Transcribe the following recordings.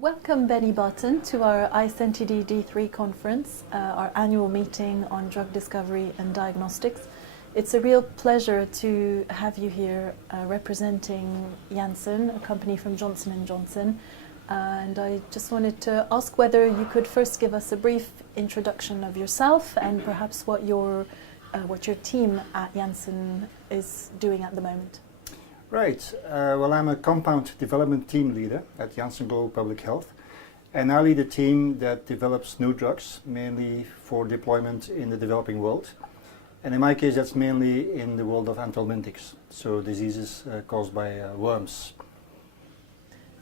Welcome, Benny Baeten, to our ISNTD D3 conference, our annual meeting on drug discovery and diagnostics. It's a real pleasure to have you here representing Janssen, a company from Johnson & Johnson. And I just wanted to ask whether you could first give us a brief introduction of yourself and perhaps what your team at Janssen is doing at the moment. Right. Well, I'm a compound development team leader at Janssen Global Public Health, and I lead a team that develops new drugs, mainly for deployment in the developing world. And in my case, that's mainly in the world of Anthelmintics, so diseases caused by worms.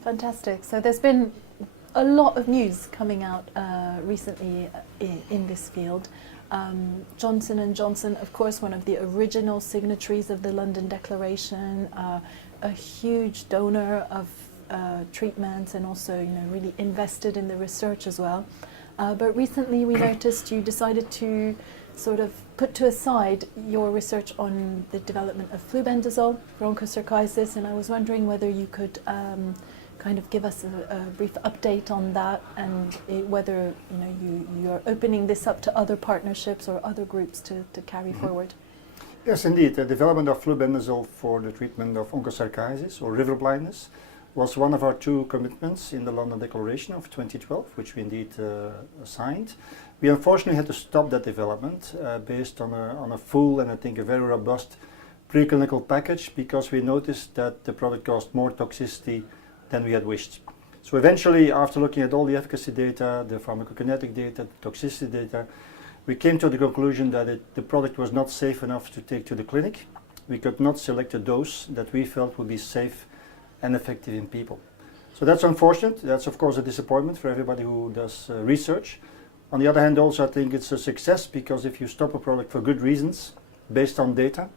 Fantastic. So there's been a lot of news coming out recently in this field. Johnson & Johnson, of course, one of the original signatories of the London Declaration, a huge donor of treatments and also, really invested in the research as well. But recently we noticed you decided to sort of put to aside your research on the development of flubendazole for onchocerciasis, and I was wondering whether you could kind of give us a brief update on that and whether you're opening this up to other partnerships or other groups to carry forward. Yes, indeed. The development of flubendazole for the treatment of onchocerciasis or river blindness was one of our two commitments in the London Declaration of 2012, which we indeed signed. We unfortunately had to stop that development based on a full and I think a very robust preclinical package, because we noticed that the product caused more toxicity than we had wished. So eventually, after looking at all the efficacy data, the pharmacokinetic data, the toxicity data, we came to the conclusion that the product was not safe enough to take to the clinic. We could not select a dose that we felt would be safe and effective in people. So that's unfortunate. That's of course a disappointment for everybody who does research. On the other hand, also I think it's a success, because if you stop a product for good reasons, based on data,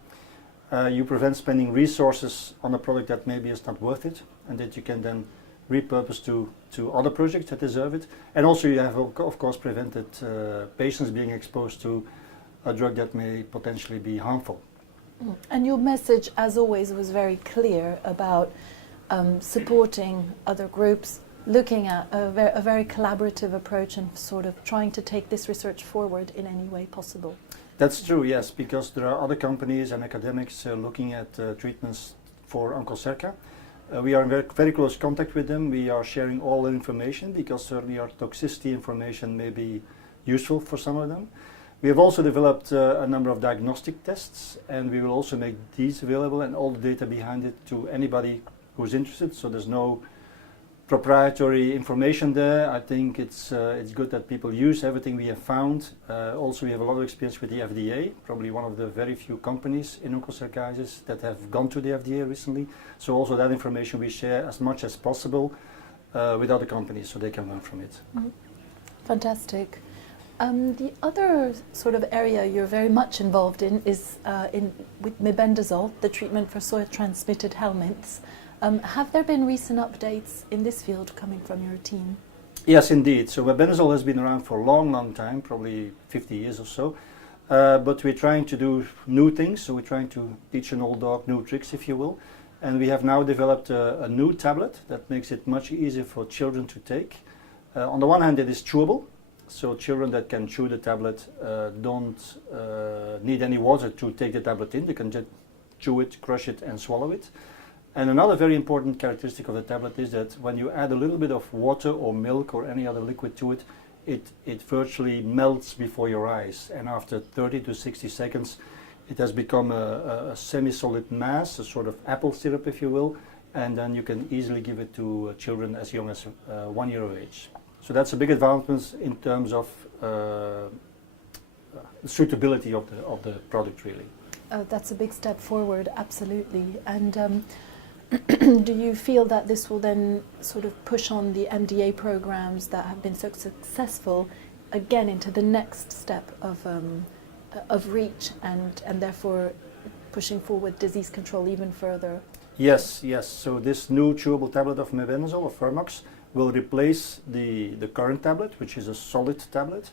you prevent spending resources on a product that maybe is not worth it, and that you can then repurpose to other projects that deserve it. And also you have of course prevented patients being exposed to a drug that may potentially be harmful. And your message, as always, was very clear about supporting other groups, looking at a very collaborative approach and sort of trying to take this research forward in any way possible. That's true, yes, because there are other companies and academics looking at treatments for onchocerca. We are in very close contact with them. We are sharing all the information, because certainly our toxicity information may be useful for some of them. We have also developed a number of diagnostic tests, and we will also make these available and all the data behind it to anybody who's interested. So there's no proprietary information there. I think it's good that people use everything we have found. Also, we have a lot of experience with the FDA, probably one of the very few companies in onchocerciasis that have gone to the FDA recently. So also that information we share as much as possible with other companies, so they can learn from it. Mm-hmm. Fantastic. The other sort of area you're very much involved in is with mebendazole, the treatment for soil-transmitted helminths. Have there been recent updates in this field coming from your team? Yes, indeed. So mebendazole has been around for a long time, probably 50 years or so. But we're trying to do new things, so we're trying to teach an old dog new tricks, if you will. And we have now developed a new tablet that makes it much easier for children to take. On the one hand, it is chewable, so children that can chew the tablet don't need any water to take the tablet in. They can just chew it, crush it, and swallow it. And another very important characteristic of the tablet is that when you add a little bit of water or milk or any other liquid to it, it virtually melts before your eyes. And after 30 to 60 seconds, it has become a semi-solid mass, a sort of apple syrup, if you will, and then you can easily give it to children as young as 1 year of age. So that's a big advancement in terms of suitability of the product, really. That's a big step forward, absolutely. And do you feel that this will then sort of push on the MDA programs that have been so successful again into the next step of reach and therefore pushing forward disease control even further? Yes. So this new chewable tablet of mebendazole, or Fermox, will replace the current tablet, which is a solid tablet,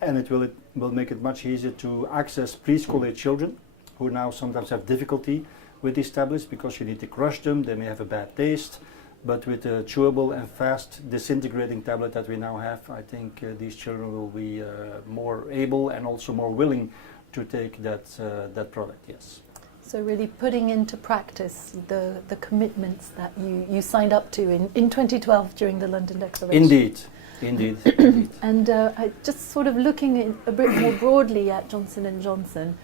and it will make it much easier to access preschool age children who now sometimes have difficulty with these tablets because you need to crush them, they may have a bad taste, But with a chewable and fast disintegrating tablet that we now have, I think these children will be more able and also more willing to take that product, yes. So really putting into practice the commitments that you signed up to in 2012 during the London Declaration. Indeed, indeed. Indeed. And I just sort of looking a bit more broadly at Johnson & Johnson,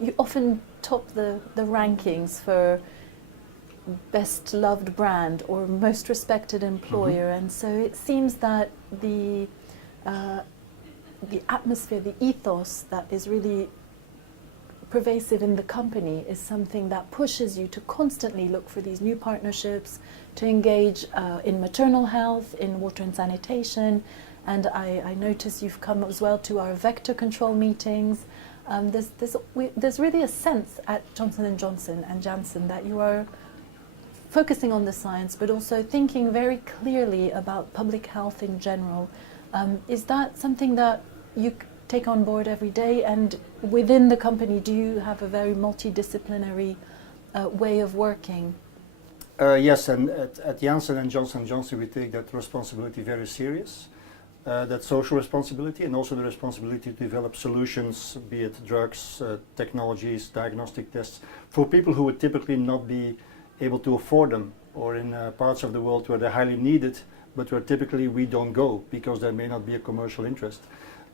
you often top the rankings for best loved brand or most respected employer, and so it seems that the atmosphere, the ethos that is really pervasive in the company is something that pushes you to constantly look for these new partnerships, to engage in maternal health, in water and sanitation, and I notice you've come as well to our vector control meetings. There's really a sense at Johnson & Johnson and Janssen that you are focusing on the science, but also thinking very clearly about public health in general. Is that something that you take on board every day? And within the company, do you have a very multidisciplinary way of working? Yes, and at Janssen and Johnson & Johnson, we take that responsibility very serious. That social responsibility and also the responsibility to develop solutions, be it drugs, technologies, diagnostic tests, for people who would typically not be able to afford them, or in parts of the world where they're highly needed, but where typically we don't go because there may not be a commercial interest.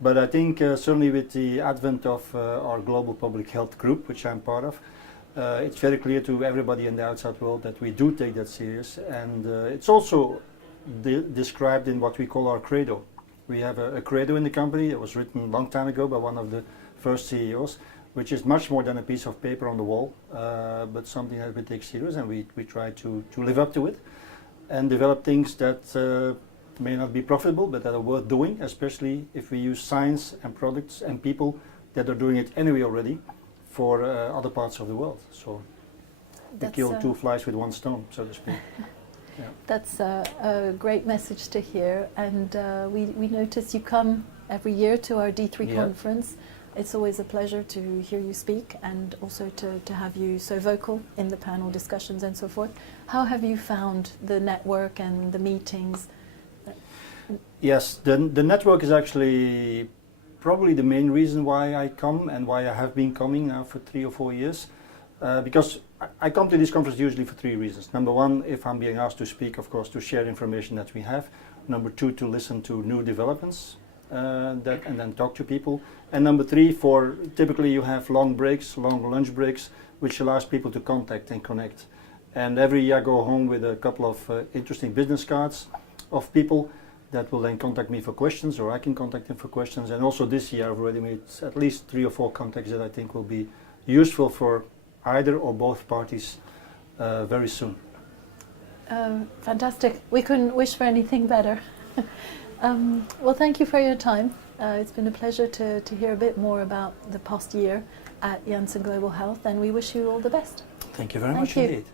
But I think certainly with the advent of our global public health group, which I'm part of, it's very clear to everybody in the outside world that we do take that serious, and it's also described in what we call our credo. We have a credo in the company that was written a long time ago by one of the first CEOs, which is much more than a piece of paper on the wall, but something that we take serious, and we try to live up to it and develop things that may not be profitable but that are worth doing, especially if we use science and products and people that are doing it anyway already for other parts of the world. So we kill two flies with one stone, so to speak. Yeah. That's a great message to hear, and we notice you come every year to our D3 conference. It's always a pleasure to hear you speak and also to have you so vocal in the panel discussions and so forth. How have you found the network and the meetings? Yes, the network is actually probably the main reason why I come and why I have been coming now for 3 or 4 years. Because I come to this conference usually for 3 reasons. Number one, if I'm being asked to speak, of course, to share information that we have. Number two, to listen to new developments and then talk to people. And number three, for typically you have long breaks, long lunch breaks, which allows people to contact and connect. And every year I go home with a couple of interesting business cards of people that will then contact me for questions, or I can contact them for questions. And also this year I've already made at least 3 or 4 contacts that I think will be useful for either or both parties very soon. Fantastic. We couldn't wish for anything better. Well, thank you for your time. It's been a pleasure to hear a bit more about the past year at Janssen Global Health, and we wish you all the best. Thank you very much indeed.